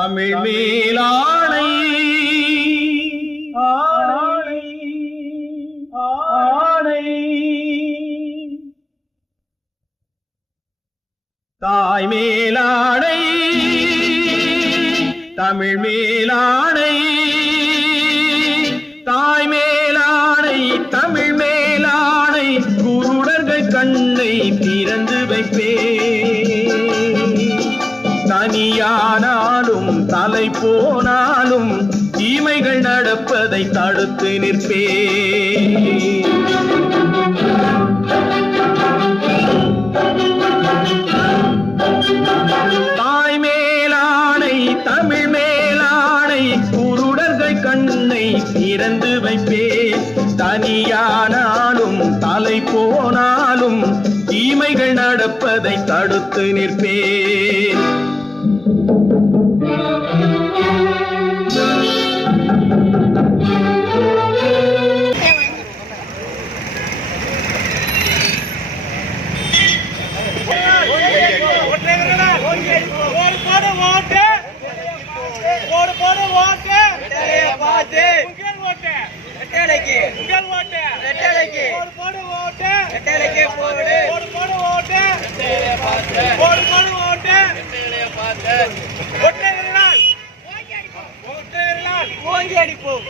தமிழ் மேலாணை. ஆணை. ஆணை. தாய் மேலாணை. தமிழ் மேலாணை. தாய் மேலாணை தமிழ் மேலாணை. குருடர்கள் கண்ணை திறந்து வைப்பே தனியானாலும் சாலை போனாலும் தீமைகள் நடப்பதை தடுத்து நிற்பே. தாய் மேலானை தமிழ் மேலாணை குருடர்கள் கண்ணை திறந்து வைப்பே. தனியானாலும் தலை போனாலும் தீமைகள் நடப்பதை தடுத்து நிற்பேன் பார்த்து உங்கள் ஓட்டு. ரெட்டலைக்கு. உங்கள் ஓட்டு. ரெட்டலைக்கு. போடு போடு ஓட்டு. ரெட்டலைக்கு போடு போடு போடு ஓட்டு பார்த்து போடு போடு ஓட்டு பார்த்து ஒற்றையர்களால் ஒற்றையர்களால் ஓங்கி அடிப்போம்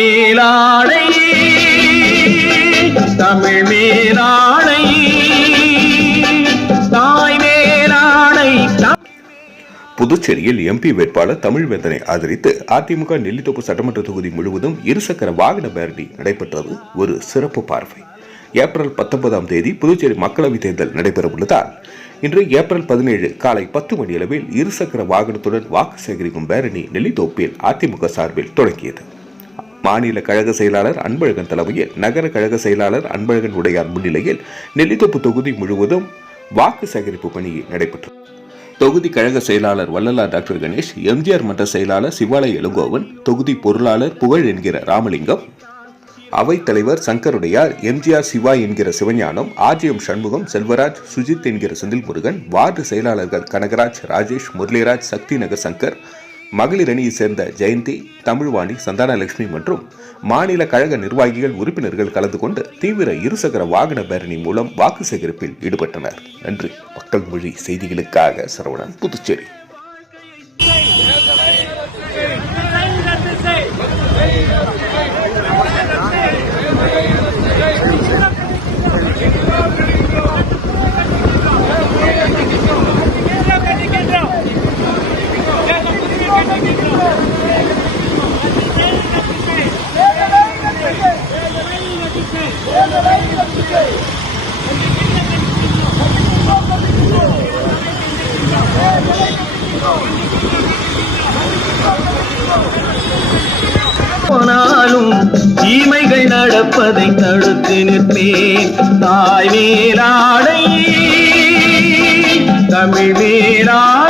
மேலாடை தமிழ் மேலாடை தாய் மேலாடை புதுச்சேரியில் எம்பி வேட்பாளர் தமிழ்வேந்தனை ஆதரித்து அதிமுக நெல்லித்தோப்பு சட்டமன்ற தொகுதி முழுவதும் இருசக்கர வாகன பேரணி நடைபெற்றது. ஒரு சிறப்பு பார்வை. ஏப்ரல் பத்தொன்பதாம் தேதி புதுச்சேரி மக்களவைத் தேர்தல் நடைபெறவுள்ளதால் இன்று ஏப்ரல் பதினேழு காலை பத்து மணியளவில் இருசக்கர வாகனத்துடன் வாக்கு சேகரிக்கும் பேரணி நெல்லித்தோப்பில் அதிமுக சார்பில் தொடங்கியது. மாநில கழக செயலாளர் அன்பழகன் தலைமையில் நகர கழக செயலாளர் அன்பழகன் உடையார் முன்னிலையில் நெல்லித்தோப்பு தொகுதி முழுவதும் வாக்கு சேகரிப்பு பணி நடைபெற்றது. தொகுதி கழக செயலாளர் வள்ளலார் டாக்டர் கணேஷ் எம்ஜிஆர் மன்ற செயலாளர் சிவாலய இளங்கோவன் தொகுதி பொருளாளர் புகழ் என்கிற ராமலிங்கம் அவைத் தலைவர் சங்கருடையார் எம்ஜிஆர் சிவா என்கிற சிவஞானம் ஆர்ஜிஎம் சண்முகம் செல்வராஜ் சுஜித் என்கிற செந்தில் முருகன் வார்டு செயலாளர்கள் கனகராஜ் ராஜேஷ் முரளிராஜ் சக்தி நகர் சங்கர் மகளிர் அணியை சேர்ந்த ஜெயந்தி தமிழ்வாணி சந்தானலட்சுமி மற்றும் மாநில கழக நிர்வாகிகள் உறுப்பினர்கள் கலந்து கொண்டு தீவிர இருசக்கர வாகன பேரணி மூலம் வாக்கு சேகரிப்பில் ஈடுபட்டனர். நன்றி. மக்கள் மொழி செய்திகளுக்காக சரவணன் புதுச்சேரி. நடப்பதை தடுத்து நிற்பேன். தாய் மேலாடை தமிழ் வேளாடை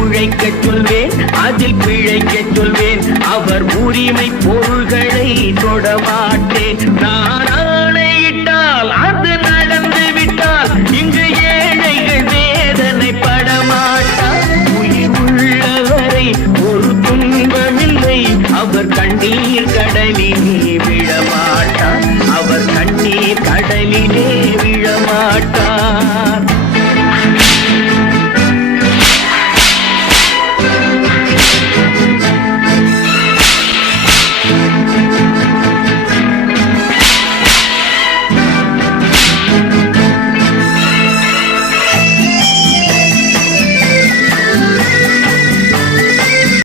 உழைக்கச் சொல்வேன் அதில் பிழைக்க சொல்வேன். அவர் உரிமை பொருள்களை தொடமாட்டேன் நான்